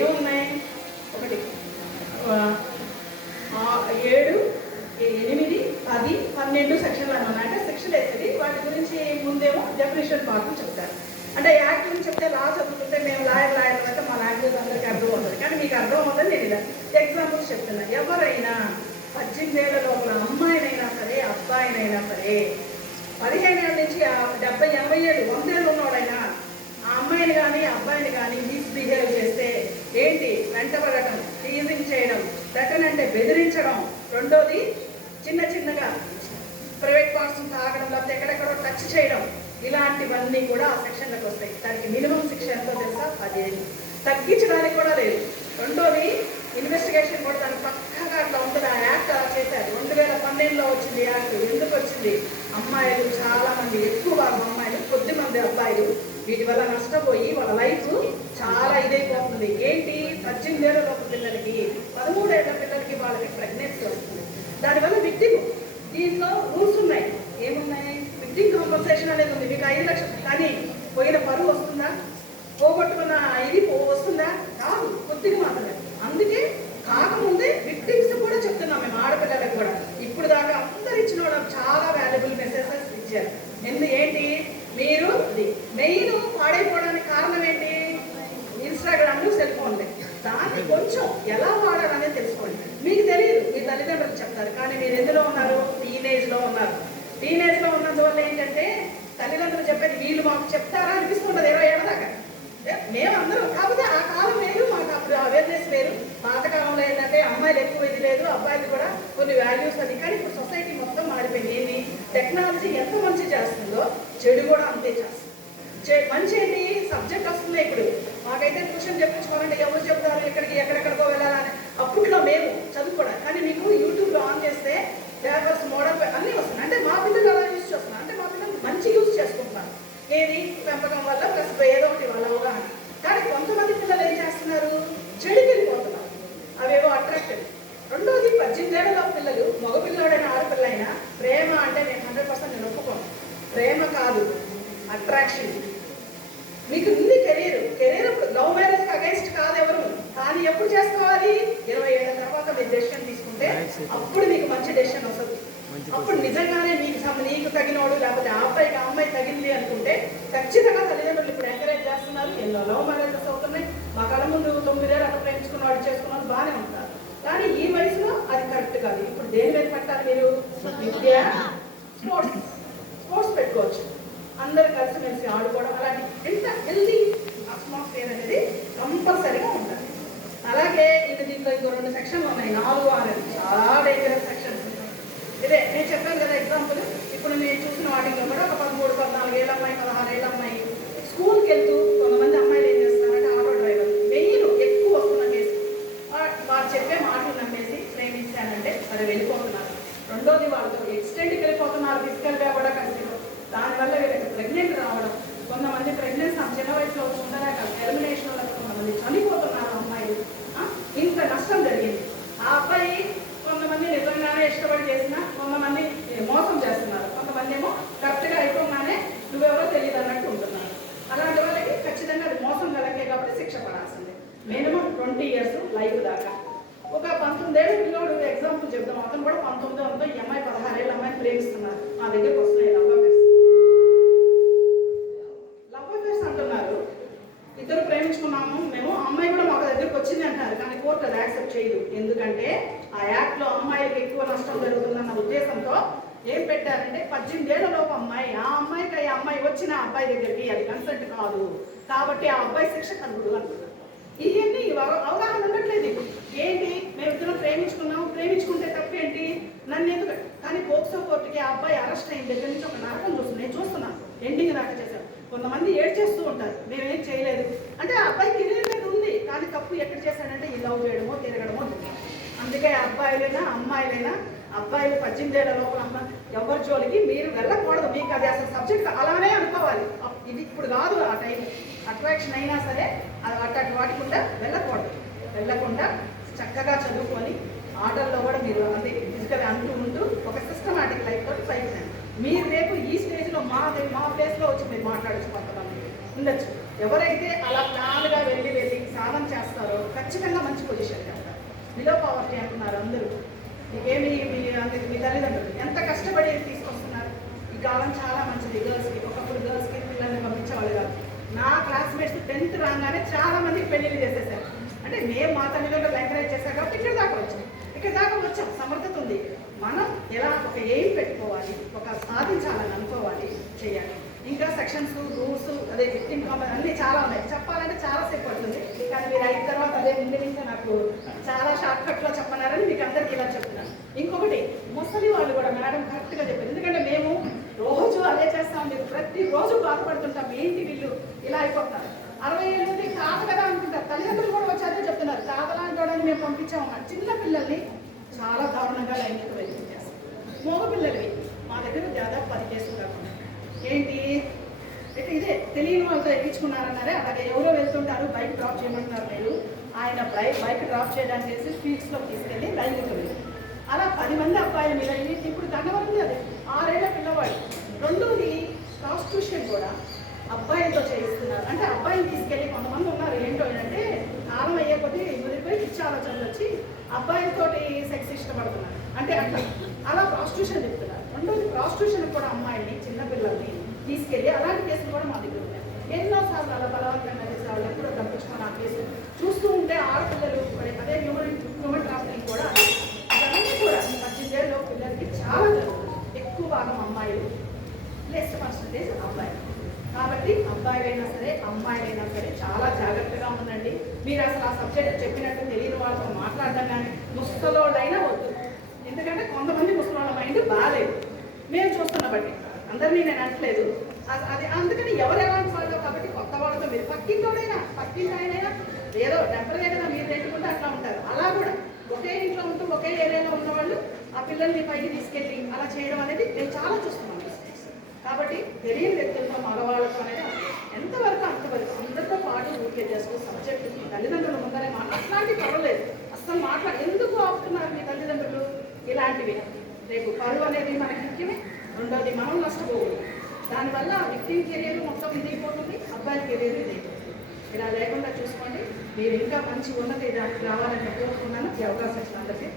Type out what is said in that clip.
ఏమున్నాయి? ఒకటి. ఏడు ఎనిమిది పది పన్నెండు సెక్షన్లు అన్నమాట. అంటే సెక్షన్ వేసేది. వాటి గురించి ముందేమో డెఫినేషన్ పార్ట్ చెప్తారు. అంటే యాక్ట్ గురించి చెప్తే లా చదువుకుంటే మేము లాయర్ లాయర్ అంటే మా లాంగ్వేజ్ అందరికీ అర్థం అవుతుంది. కానీ మీకు అర్థం అవుతుంది నేను ఇలా ఎగ్జాంపుల్స్ చెప్తున్నా. ఎవరైనా పద్దెనిమిది ఏళ్ళ లోపల అమ్మాయినైనా సరే అబ్బాయినైనా సరే పదిహేను ఏళ్ళ నుంచి డెబ్బై ఎనభై ఏళ్ళు వందేళ్ళు ఉన్నవాడైనా ఆ అమ్మాయిని కానీ అబ్బాయిని కానీ మిస్బిహేవ్ చేస్తే ఏంటి వెంటబడటం టీజింగ్ చేయడం సెకండ్ అంటే బెదిరించడం. రెండోది చిన్న చిన్నగా ప్రైవేట్ పార్ట్స్ తాగడం లేకపోతే ఎక్కడెక్కడో టచ్ చేయడం. ఇలాంటివన్నీ కూడా ఆ సెక్షన్లకు వస్తాయి. దానికి మినిమం శిక్ష ఎంతో తెలుసా? పదిహేను. తగ్గించడానికి కూడా లేదు. రెండోది ఇన్వెస్టిగేషన్ కూడా దానికి పక్కగా అట్లా ఉంటుంది. ఆ యాక్ట్ అలా చేశారు. రెండు వేల పన్నెండులో వచ్చింది యాక్ట్. ఎందుకు వచ్చింది? అమ్మాయిలు చాలామంది ఎక్కువ అమ్మాయిలు కొద్ది మంది అబ్బాయిలు వీటి వల్ల నష్టపోయి వాళ్ళ లైఫ్ చాలా ఇదైపోతుంది. ఏంటి? పద్దెనిమిది ఏళ్ళ లోపు పిల్లలకి పదమూడేళ్ళ పిల్లలకి వాళ్ళకి ప్రెగ్నెన్సీ వస్తుంది. దానివల్ల విక్టిమ్ దీంట్లో రూల్స్ ఉన్నాయి. ఏమున్నాయి? విక్టిమ్ కాంపన్సేషన్ అనేది ఉంది. మీకు ఐదు లక్షలు. కానీ పోయిన పరువు వస్తుందా? పోగొట్టుకున్న ఇది పో- వస్తుందా? కాదు. కొద్దిగా మాత్రమే. అందుకే కాకముందే విక్టిమ్స్ కూడా చెప్తున్నాం మేము ఆడపిల్లలకు కూడా. ఇప్పుడు దాకా అందరు ఇచ్చిన వాళ్ళకి చాలా వాల్యుబుల్ మెసేజెస్ ఇచ్చారు. ఎందు ఏంటి? మెయిన్ పాడైపోవడానికి కారణం ఏంటి? ఇన్స్టాగ్రామ్లు సెల్ ఫోన్లే. దాన్ని కొంచెం ఎలా వాడాలనేది తెలుసుకోండి. మీకు తెలియదు మీ తల్లిదండ్రులు చెప్తారు. కానీ మీరు ఎందులో ఉన్నారు? టీనేజ్లో ఉన్నారు. టీనేజ్లో ఉన్నందువల్ల ఏంటంటే తల్లిదండ్రులు చెప్పేది వీళ్ళు మాకు చెప్తారా అనిపిస్తుంటది. ఇరవై ఏళ్ళ దాకా మేమందరం. కాకపోతే ఆ కాలం వేరు మాకు అప్పుడు అవేర్నెస్ వేరు. పాతకాలంలో ఏంటంటే అమ్మాయిలు ఎక్కువ ఇది లేదు అబ్బాయిలు కూడా కొన్ని వాల్యూస్ అది. కానీ ఇప్పుడు సొసైటీ మొత్తం మారిపోయింది. ఏంటి టెక్నాలజీ ఎంత మంచి చేస్తుందో చెడు కూడా అంతే చేస్తుంది. మంచి ఏంటి? సబ్జెక్ట్ వస్తుంది ఇప్పుడు. మాకైతే ట్యూషన్ చెప్పించుకోవాలంటే ఎవరు చెప్తారు? ఎక్కడికి ఎక్కడెక్కడికో వెళ్ళాలని. అప్పట్లో మేము చదువుకోవడం కానీ మీకు యూట్యూబ్లో ఆన్ చేస్తే పేపర్స్ మోడల్ అన్నీ వస్తున్నాయి. అంటే మా పిల్లలు అలా యూజ్ చేస్తున్నారు. అంటే మా పిల్లలు మంచి యూజ్ చేసుకుంటున్నారు. ఏది? పెంపకం వల్ల ప్లస్ ఏదో ఒకటి వల్ల అవగాహన. కానీ కొంతమంది పిల్లలు ఏం చేస్తున్నారు? చెడుకి వెళ్ళిపోతున్నారు అవేవో అట్రాక్టివ్ రెండోది పద్దెనిమిది ఏళ్ళలో పిల్లలు ఆడపిల్ల ఆడపిల్లైనా ప్రేమ అంటే నేను హండ్రెడ్ పర్సెంట్ నేను ఒప్పుకోను. ప్రేమ కాదు. అట్రాక్షన్ మీకు ఉంది career career love marriage against కాదు ఎవరు కానీ ఎప్పుడు చేసుకోవాలి? ఇరవై ఏళ్ళ తర్వాత మీరు డెసిషన్ తీసుకుంటే అప్పుడు మీకు మంచి డెసిషన్ వస్తుంది. అప్పుడు నిజంగానే మీకు సమ- నీకు తగినోడు లేకపోతే ఆ అబ్బాయికి ఆ అమ్మాయి తగింది అనుకుంటే ఖచ్చితంగా తల్లిదండ్రులు ఇప్పుడు ఎంకరేజ్ చేస్తున్నారు. ఎన్నో లవ్ మ్యారేజెస్ అవుతున్నాయి. మా కళ్ళ ముందు తొమ్మిదేళ్ళు అక్కడ ప్రేమించుకున్నవాడు చేసుకున్నవాడు బాగానే ఉంటారు. కానీ ఈ వయసులో అది కరెక్ట్ కాదు. ఇప్పుడు దేని మీద పెట్టాలి మీరు? విద్య స్పోర్ట్స్. స్పోర్ట్స్ పెట్టుకోవచ్చు. అందరు కలిసిమెలిసి ఆడుకోవడం అలాంటి ఎంత హెల్దీ అట్మాస్ఫియర్ అనేది కంపల్సరీగా ఉంటుంది అలాగే ఇది దీంట్లో ఇంకో రెండు సెక్షన్లు ఉన్నాయి. నాలుగు ఆరు చాలా డేంజరస్ సెక్షన్స్ ఇదే నేను చెప్పాను కదా ఎగ్జాంపుల్ ఇప్పుడు నేను చూసిన వాటిలో కూడా ఒక పదమూడు పద్నాలుగు ఏళ్ళ అమ్మాయి పదహారు ఏళ్ళ అమ్మాయి స్కూల్కి వెళ్తూ కొంతమంది అమ్మాయిలు ఏం చేస్తున్నారంటే ఆటో డ్రైవర్. మెయిన్ ఎక్కువ వస్తున్న కేసు. వారు చెప్పే మాటలు నమ్మేసి ప్రేమించానంటే సరే వెళ్ళిపోతున్నారు. రెండోది వాళ్ళతో ఎక్స్టెండ్కి వెళ్ళిపోతున్నారు. ఫిజికల్గా కూడా కలిసి దానివల్ల వీళ్ళకి ప్రెగ్నెంట్ రావడం. కొంతమంది ప్రెగ్నెన్సీ ఆ చిన్న వయసులో ఉండలేక ఎలిమినేషన్ వల్ల కొంతమంది చనిపోతున్నారు అమ్మాయిలు. ఇంత నష్టం జరిగింది. ఆ అబ్బాయి కొంతమంది నిజంగానే ఇష్టపడి చేసిన కొంతమంది మోసం చేస్తున్నారు. కొంతమంది ఏమో కరెక్ట్గా అయిపోగానే నువ్వెవరో తెలియదు అన్నట్టు ఉంటున్నారు. అలాంటి వాళ్ళకి ఖచ్చితంగా అది మోసం కలగే కాబట్టి శిక్ష పడాల్సిందే. మినిమం ట్వంటీ ఇయర్స్ లైఫ్ దాకా. ఒక పంతొమ్మిదేళ్ళ పిల్లోడు ఎగ్జాంపుల్ చెప్తాం అతను కూడా పంతొమ్మిది వందల ఎంఐ అమ్మాయి పదహారేళ్ళ అమ్మాయిని ప్రేమిస్తున్నారు. మా దగ్గర వస్తున్నాయి లవ్ అఫేర్స్ లవ్ అఫేర్స్ అంటున్నారు ఇద్దరు ప్రేమించుకున్నాము మేము ఆ అమ్మాయి కూడా మాకు దగ్గరకు వచ్చింది అంటారు కానీ కోర్టు అది యాక్సెప్ట్ చేయదు. ఎందుకంటే ఆ యాక్ట్లో అమ్మాయిలకు అమ్మాయికి ఎక్కువ నష్టం జరుగుతుందన్న ఉద్దేశంతో ఏం పెట్టారంటే పద్దెనిమిది ఏళ్ళ లోపు అమ్మాయి ఆ అమ్మాయికి ఆ అమ్మాయి వచ్చిన అబ్బాయి దగ్గరికి అది కన్సల్ట్ కాదు. కాబట్టి ఆ అబ్బాయి శిక్ష కలుగుడు అంటున్నారు ఇవన్నీ అవగాహన ఉండట్లేదు ఏంటి? మేము ఇద్దరం ప్రేమించుకున్నాం ప్రేమించుకుంటే తప్పేంటి? నన్ను ఎందుకు? కానీ పోక్సో కోర్టుకి ఆ అబ్బాయి అరెస్ట్ అయిన దగ్గర నుంచి ఒక నరకం చూస్తుంది. నేను చూస్తున్నాను. ఎండింగ్ దాకా చేశాను. కొంతమంది ఏడ్ చేస్తూ ఉంటారు. మేమేం చేయలేదు. అంటే ఆ అబ్బాయి కెరీర్ మీద ఉంది కానీ తప్పు ఎక్కడ చేశానంటే ఈ లవ్ చేయడమో తిరగడమో అందుకే అబ్బాయిలైనా అమ్మాయిలైనా అబ్బాయిలు పద్దెనిమిది ఏళ్ళ లోపల అమ్మ ఎవరి జోలికి మీరు వెళ్ళకూడదు. మీకు అది అసలు సబ్జెక్ట్ అలానే అనుకోవాలి. ఇది ఇప్పుడు కాదు ఆ టైం. అట్రాక్షన్ అయినా సరే అది అట్టాటి వాటికుండా వెళ్ళకూడదు. వెళ్ళకుండా చక్కగా చదువుకొని ఆటల్లో కూడా మీరు అంటే ఫిజికల్ అంటూ ఉంటూ ఒక సిస్టమాటిక్ లైఫ్ తోటి ప్రయత్నం మీరు రేపు ఈ స్టేజ్లో మా మా ప్లేస్లో వచ్చి మీరు మాట్లాడచ్చు కొంతమంది. ఉండొచ్చు. ఎవరైతే అలా ప్లాన్గా వెళ్ళి వెళ్ళి సాధన చేస్తారో ఖచ్చితంగా మంచి పొజిషన్కి వెళ్తారు బిలో పవర్టీ అంటున్నారు అందరూ. ఏమి మీ అందరికి మీ తల్లిదండ్రులు? ఎంత కష్టపడి తీసుకొస్తున్నారు? ఈ కాలం చాలా మంచిది గర్ల్స్కి ఒకప్పుడు గర్ల్స్కి పిల్లల్ని పంపించేవాళ్ళు కాదు. నా క్లాస్మేట్స్ టెన్త్ రాగానే చాలా మందికి పెళ్ళిళ్ళు చేసేసారు. అంటే మేము మా తల్లిదండ్రులు ఎంకరేజ్ చేశారు కాబట్టి ఇక్కడ దాకా వచ్చాం ఇక్కడ దాకా వచ్చాం. సమర్థత ఉంది. మనం ఎలా ఒక ఎయిమ్ పెట్టుకోవాలి ఒక సాధించాలని అనుకోవాలి చేయాలి. ఇంకా సెక్షన్స్ రూల్స్ అదే విక్టిమ్ కామన్ అన్నీ చాలా ఉన్నాయి. చెప్పాలంటే చాలా సేపు పడుతుంది కానీ మీరు అయిన తర్వాత అదే ముందు నుంచి నాకు చాలా షార్ట్ కట్లో చెప్పన్నారని మీకు అందరికీ ఇలా చెప్తున్నాను. ఇంకొకటి ముసలి వాళ్ళు కూడా మేడం కరెక్ట్గా చెప్పారు. ఎందుకంటే మేము రోజు అదే చేస్తాం మీరు ప్రతిరోజు బాధపడుతుంటాం ఏంటి వీళ్ళు ఇలా అయిపోతారు అరవై ఏళ్ళది తాత కాదు కదా అనుకుంటారు. తల్లిదండ్రులు కూడా వచ్చి అదే చెప్తున్నారు. కాదలాంటి వాళ్ళని మేము పంపించాము చిన్న పిల్లల్ని చాలా దారుణంగా లైంగిక వైద్యం చేస్తాం మగ పిల్లలవి మా దగ్గర దాదాపు పది కేసులు కాకుండా ఏంటి? అయితే ఇదే తెలియని వాళ్ళతో ఎక్కించుకున్నారన్నారే అలాగే ఎవరో వెళ్తుంటారు బైక్ డ్రాప్ చేయమంటున్నారు మీరు. ఆయన బైక్ బైక్ డ్రాప్ చేయడానికి వేసి స్ట్రీట్స్లో తీసుకెళ్ళి లైన్ ఉంటుంది అలా పది మంది అబ్బాయిల మీద ఇప్పుడు దండవరం అది. ఆరేళ్ళ పిల్లవాడు. రెండోది ప్రాస్టిట్యూషన్ కూడా అబ్బాయిలతో చేయిస్తున్నారు. అంటే అబ్బాయిని తీసుకెళ్ళి కొంతమంది ఉన్నారు. ఏంటో అంటే కాలం అయ్యే కొద్దీ ముదిరిపోయి పిచ్చి ఆలోచనలు వచ్చి అబ్బాయిలతోటి సెక్స్ ఇష్టపడుతున్నారు. అంటే అట్లా. అలా ప్రాస్టిట్యూషన్ చెప్తున్నారు. రెండోది ప్రాస్టిట్యూషన్ కూడా అమ్మాయిని చిన్నపిల్లల్ని తీసుకెళ్ళి అలాంటి కేసులు కూడా మా దగ్గర ఉన్నాయి. ఎన్నో సార్లు అలా బలవంతంగా చేసే వాళ్ళు ఎప్పుడో తప్పించుకొని ఆపేసి చూస్తూ ఉంటే ఆడపిల్లలు అదే హ్యూమన్ హ్యూమన్ ట్రాఫికింగ్ కూడా అదే. ఇవన్నీ కూడా ఈ మధ్యలో పిల్లలకి చాలా జరుగుతుంది ఎక్కువ భాగం అమ్మాయిలు లెస్ పర్సంటేజ్ అబ్బాయి కాబట్టి అబ్బాయిలైనా సరే అమ్మాయిలైనా సరే చాలా జాగ్రత్తగా ఉండండి. మీరు అసలు ఆ సబ్జెక్ట్ చెప్పినట్టు తెలియని వాళ్ళతో మాట్లాడడం కానీ ముసలోళ్ళైనా వద్దు. ఎందుకంటే కొంతమంది ముసలోళ్ళ మైండ్ బాగాలేదు మేము చూస్తున్న బట్టి. అందరినీ నేను అనట్లేదు. అది అందుకని ఎవరు ఎలాంటి వాళ్ళు కాబట్టి కొత్త వాళ్ళతో మీరు పక్కింటోడైనా పక్కింటి ఆయనైనా ఏదో టెంపరీ కదా మీరు పెట్టుకుంటే అట్లా ఉంటారు. అలా కూడా ఒకే ఇంట్లో ఉంటూ ఒకే ఏరియాలో ఉన్న వాళ్ళు ఆ పిల్లల్ని పైకి తీసుకెళ్ళి అలా చేయడం అనేది నేను చాలా చూస్తున్నాను. కాబట్టి తెలియని వ్యక్తులతో మగవాళ్ళతో అనేది ఎంతవరకు అంతవరకు అందరితో పాటు ఊరికే చేసుకో సబ్జెక్ట్ మీ తల్లిదండ్రుల ముందరే మాట అట్లాంటి పర్వాలేదు. అస్సలు మాట్లా ఎందుకు ఆపుతున్నారు మీ తల్లిదండ్రులు ఇలాంటివి? రేపు పరువు అనేది మనకి ముఖ్యమే రెండోది మనం నష్టపోకూడదు. దానివల్ల వ్యక్తి కెరీర్ మొత్తం ఇదైపోతుంది అబ్బాయి కెరీర్ ఇదైపోతుంది ఇలా లేకుండా చూసుకోండి. మీరు ఇంకా మంచి ఉన్నది దానికి రావాలని కోరుకున్నాను ఈ అవకాశం అందరికీ